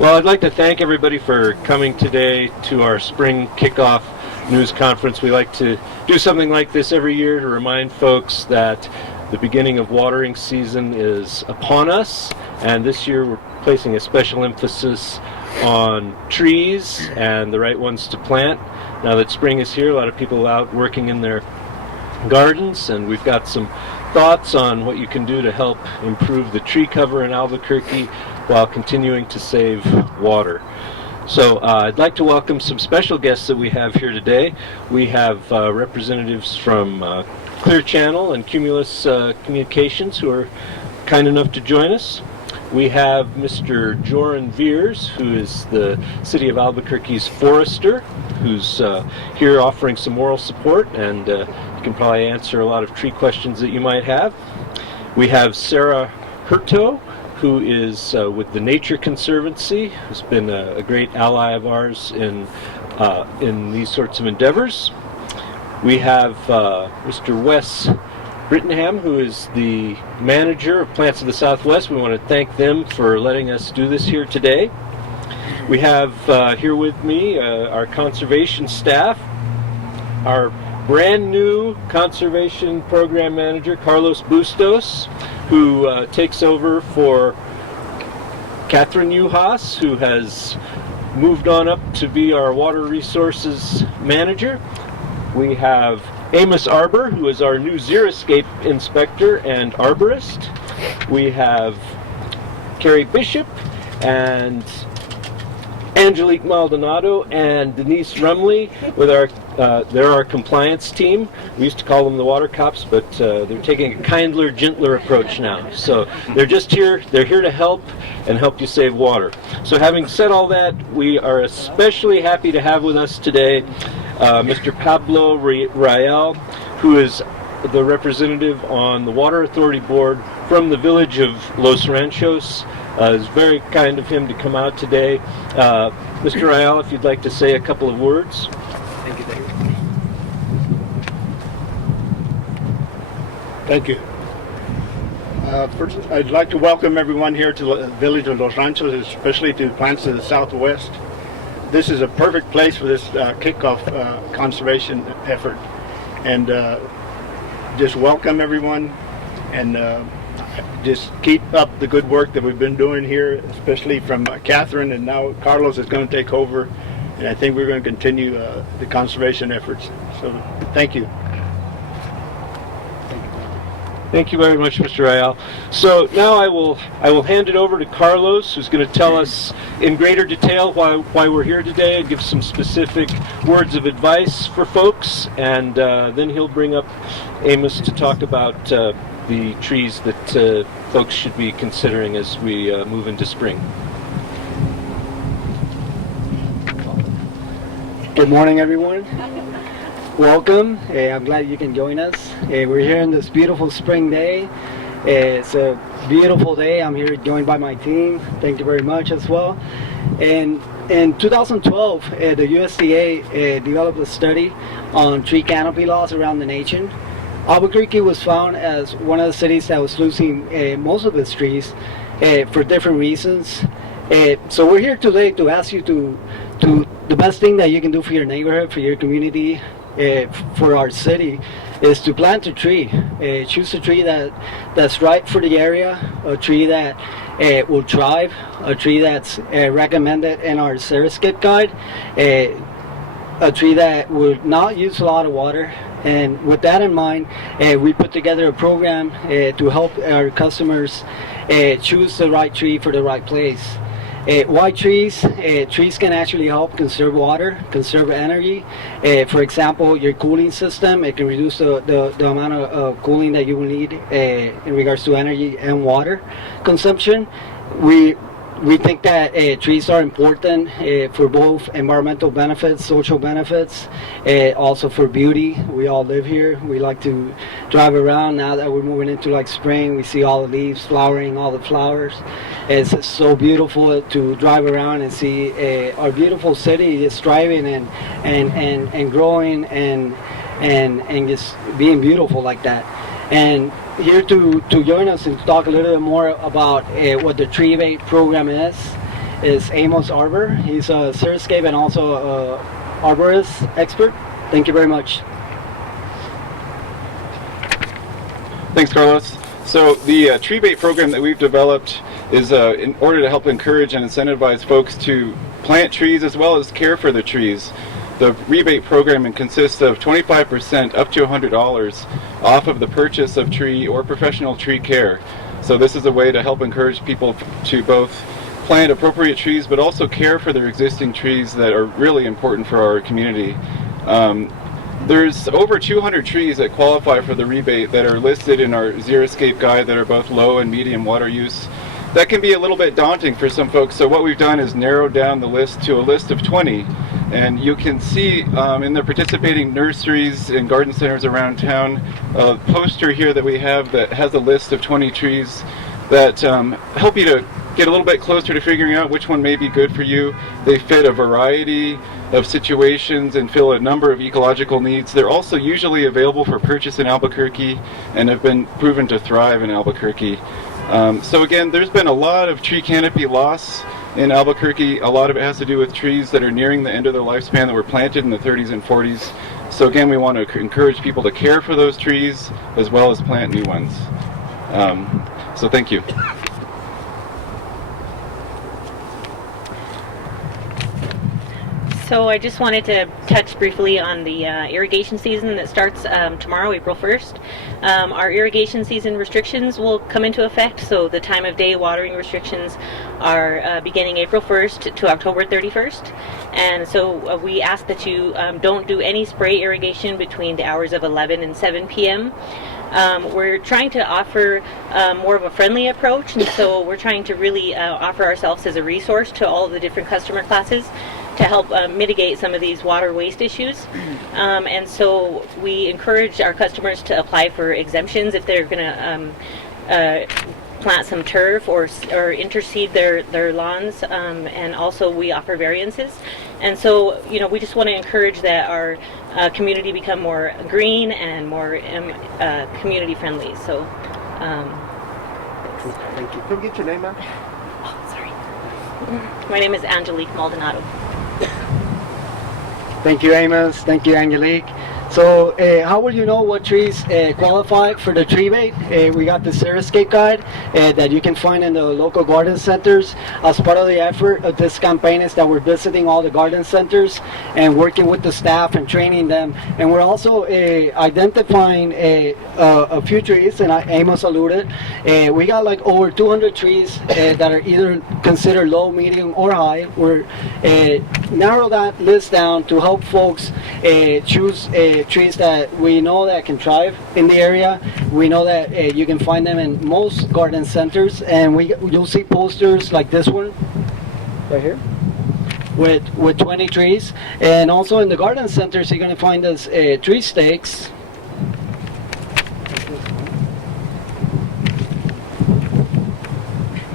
Well, I'd like to thank everybody for coming today to our spring kickoff news conference. We like to do something like this every year to remind folks that the beginning of watering season is upon us, and this year we're placing a special emphasis on trees and the right ones to plant. Now that spring is here, a lot of people out working in their gardens, and we've got some thoughts on what you can do to help improve the tree cover in Albuquerque while continuing to save water. So I'd like to welcome some special guests that we have here today. We have representatives from Clear Channel and Cumulus Communications who are kind enough to join us. We have Mr. Joran Veers, who is the City of Albuquerque's forester, who's here offering some moral support, and you can probably answer a lot of tree questions that you might have. We have Sarah Hurto, who is with the Nature Conservancy, who's been a great ally of ours in these sorts of endeavors. We have Mr. Wes Brittenham, who is the manager of Plants of the Southwest. We want to thank them for letting us do this here today. We have here with me our conservation staff, our brand new conservation program manager, Carlos Bustos, who takes over for Catherine Uhas, who has moved on up to be our water resources manager. We have Amos Arbor, who is our new xeriscape inspector and arborist. We have Carrie Bishop and Angelique Maldonado and Denise Rumley with they're our compliance team. We used to call them the water cops, but they're taking a kindler, gentler approach now. So they're just here, they're here to help and help you save water. So having said all that, we are especially happy to have with us today Mr. Pablo Rael, who is the representative on the Water Authority Board from the village of Los Ranchos. It's very kind of him to come out today. Mr. Rael, if you'd like to say a couple of words. Thank you, David. Thank you. First, I'd like to welcome everyone here to the village of Los Ranchos, especially to Plants of the Southwest. This is a perfect place for this kickoff conservation effort. And just welcome everyone, and just keep up the good work that we've been doing here, especially from Catherine, and now Carlos is going to take over, and I think we're going to continue the conservation efforts. So thank you. Thank you very much, Mr. Rael. So now I will hand it over to Carlos, who's going to tell us in greater detail why we're here today and give some specific words of advice for folks, and then he'll bring up Amos to talk about the trees that folks should be considering as we move into spring. Good morning, everyone. Welcome. I'm glad you can join us. We're here on this beautiful spring day. It's a beautiful day. I'm here joined by my team. Thank you very much as well. And in 2012, the USDA developed a study on tree canopy loss around the nation. Albuquerque was found as one of the cities that was losing most of its trees for different reasons. So we're here today to ask you to the best thing that you can do for your neighborhood, for your community, for our city, is to plant a tree. Choose a tree that's right for the area, a tree that will thrive, a tree that's recommended in our xeriscape guide, a tree that will not use a lot of water. And with that in mind, we put together a program to help our customers choose the right tree for the right place. Why trees? Trees can actually help conserve water, conserve energy. For example, your cooling system, it can reduce the amount of cooling that you will need in regards to energy and water consumption. We think that trees are important for both environmental benefits, social benefits, also for beauty. We all live here. We like to drive around. Now that we're moving into like spring, we see all the leaves flowering, all the flowers. It's so beautiful to drive around and see our beautiful city just thriving and growing and just being beautiful like that. And here to join us and to talk a little bit more about what the Tree-bate program is. is Amos Arbor. He's a xeriscape and also a arborist expert. Thank you very much. Thanks, Carlos. So the Tree-bate program that we've developed is in order to help encourage and incentivize folks to plant trees as well as care for the trees. The rebate program consists of 25% up to $100 off of the purchase of tree or professional tree care. So this is a way to help encourage people to both plant appropriate trees but also care for their existing trees that are really important for our community. There's over 200 trees that qualify for the rebate that are listed in our xeriscape guide that are both low and medium water use. That can be a little bit daunting for some folks, so what we've done is narrowed down the list to a list of 20. And you can see in the participating nurseries and garden centers around town a poster here that we have that has a list of 20 trees that help you to get a little bit closer to figuring out which one may be good for you. They fit a variety of situations and fill a number of ecological needs. They're also usually available for purchase in Albuquerque and have been proven to thrive in Albuquerque. So again, there's been a lot of tree canopy loss in Albuquerque. A lot of it has to do with trees that are nearing the end of their lifespan that were planted in the 30s and 40s. So again, we want to encourage people to care for those trees as well as plant new ones. So thank you. So I just wanted to touch briefly on the irrigation season that starts tomorrow, April 1st. Our irrigation season restrictions will come into effect, so the time of day watering restrictions are beginning April 1st to October 31st. And so we ask that you don't do any spray irrigation between the hours of 11 and 7 p.m. We're trying to offer more of a friendly approach, and so we're trying to really offer ourselves as a resource to all of the different customer classes to help mitigate some of these water waste issues. And so we encourage our customers to apply for exemptions if they're going to plant some turf or interseed their lawns, and also we offer variances. And so, you know, we just want to encourage that our community become more green and more community friendly. So, Thank you. Can we get your name, ma'am? oh, sorry. My name is Angelique Maldonado. Thank you, Amos. Thank you, Angelique. So how will you know what trees qualify for the Tree-bate? We got the xeriscape guide that you can find in the local garden centers. As part of the effort of this campaign is that we're visiting all the garden centers and working with the staff and training them. And we're also identifying a few trees, and Amos alluded. We got like over 200 trees that are either considered low, medium, or high. We're narrow that list down to help folks choose trees that we know that can thrive in the area. We know that you can find them in most garden centers, and you'll see posters like this one right here with 20 trees. And also in the garden centers, you're going to find us tree stakes.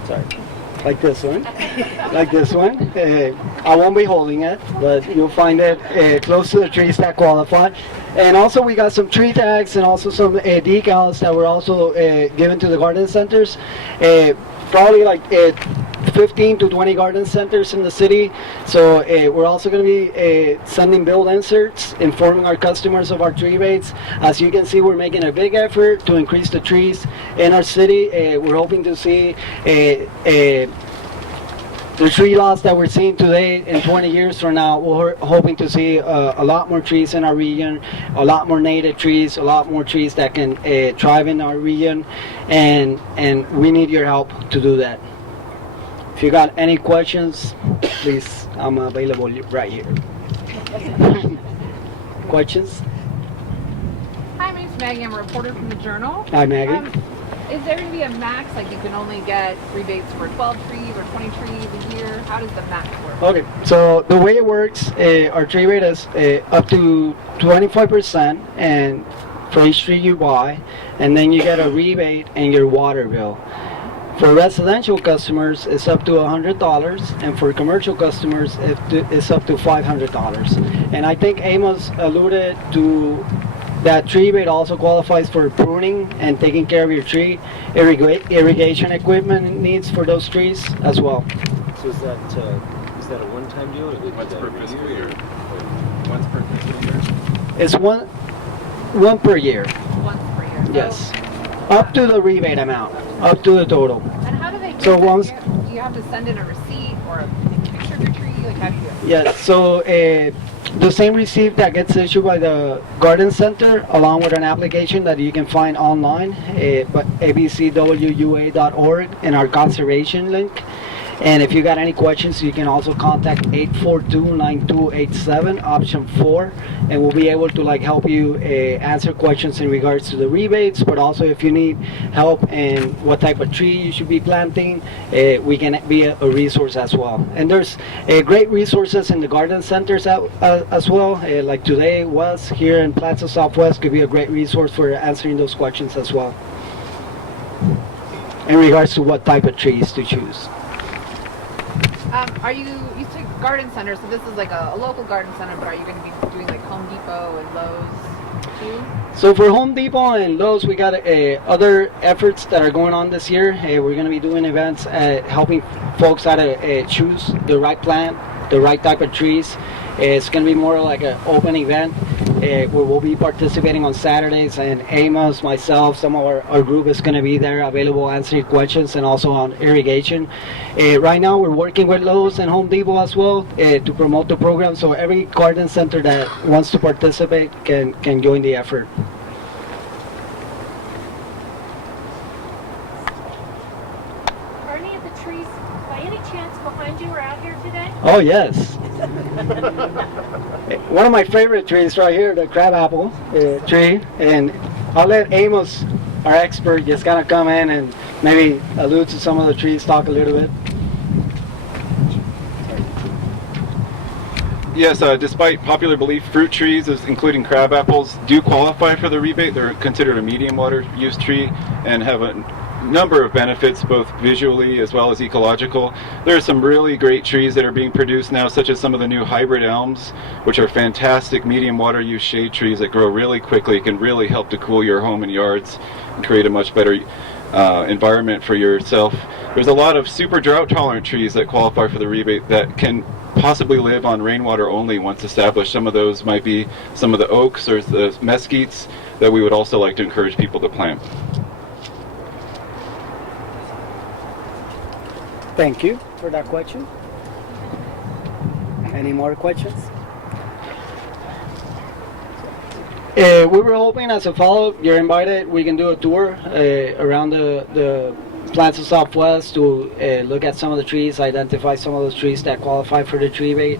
Sorry. Like this one, like this one. I won't be holding it, but you'll find it close to the trees that qualify. And also we got some tree tags and also some decals that were also given to the garden centers. Probably like 15 to 20 garden centers in the city. So we're also going to be sending bill inserts informing our customers of our tree baits. As you can see, we're making a big effort to increase the trees in our city. We're hoping to see the tree loss that we're seeing today in 20 years from now. We're hoping to see a lot more trees in our region, a lot more native trees, a lot more trees that can thrive in our region, and we need your help to do that. If you got any questions, please, I'm available right here. Questions? Hi, my name's Maggie. I'm a reporter from the Journal. Hi, Maggie. Is there going to be a max, like you can only get rebates for 12 trees or 20 trees a year? How does the max work? Okay, so the way it works, our tree rate is up to 25% and for each tree you buy, and then you get a rebate in your water bill. For residential customers, it's up to $100, and for commercial customers, it's up to $500. And I think Amos alluded to that tree bait also qualifies for pruning and taking care of your tree, irrigation equipment needs for those trees as well. So is that a one-time deal? Or Once per fiscal year. Once per fiscal year. It's one per year. Once per year. Yes. Up to the rebate amount. Up to the total. And how do they get So that? once- Do you have to send in a receipt or a picture of your tree? Like how do you do it? Yes. So the same receipt that gets issued by the garden center, along with an application that you can find online, but abcwua.org in our conservation link. And if you got any questions, you can also contact 842-9287, option 4, and we'll be able to help you answer questions in regards to the rebates, but also if you need help in what type of tree you should be planting, we can be a resource as well. And there's great resources in the garden centers as well, like today was here in Plaza Southwest, could be a great resource for answering those questions as well, in regards to what type of trees to choose. Are you said garden center, so this is like a local garden center, but are you going to be doing like Home Depot and Lowe's too? So for Home Depot and Lowe's, we got other efforts that are going on this year. We're going to be doing events helping folks how to choose the right plant, the right type of trees. It's going to be more like an open event where we'll be participating on Saturdays, and Amos, myself, some of our group is going to be there available answering questions, and also on irrigation. Right now we're working with Lowe's and Home Depot as well to promote the program, so every garden center that wants to participate can join the effort. Are any of the trees, by any chance, behind you or out here today? Oh yes. One of my favorite trees right here, the crabapple tree, and I'll let Amos, our expert, just kind of come in and maybe allude to some of the trees, talk a little bit. Yes, despite popular belief, fruit trees, including crab apples, do qualify for the rebate. They're considered a medium water use tree and have a number of benefits, both visually as well as ecological. There are some really great trees that are being produced now, such as some of the new hybrid elms, which are fantastic medium water use shade trees that grow really quickly, can really help to cool your home and yards and create a much better environment for yourself. There's a lot of super drought tolerant trees that qualify for the rebate that can possibly live on rainwater only once established. Some of those might be some of the oaks or the mesquites that we would also like to encourage people to plant. Thank you for that question. Any more questions? We were hoping as a follow-up, you're invited, we can do a tour around the Plaza Southwest to look at some of the trees, identify some of those trees that qualify for the tree bait.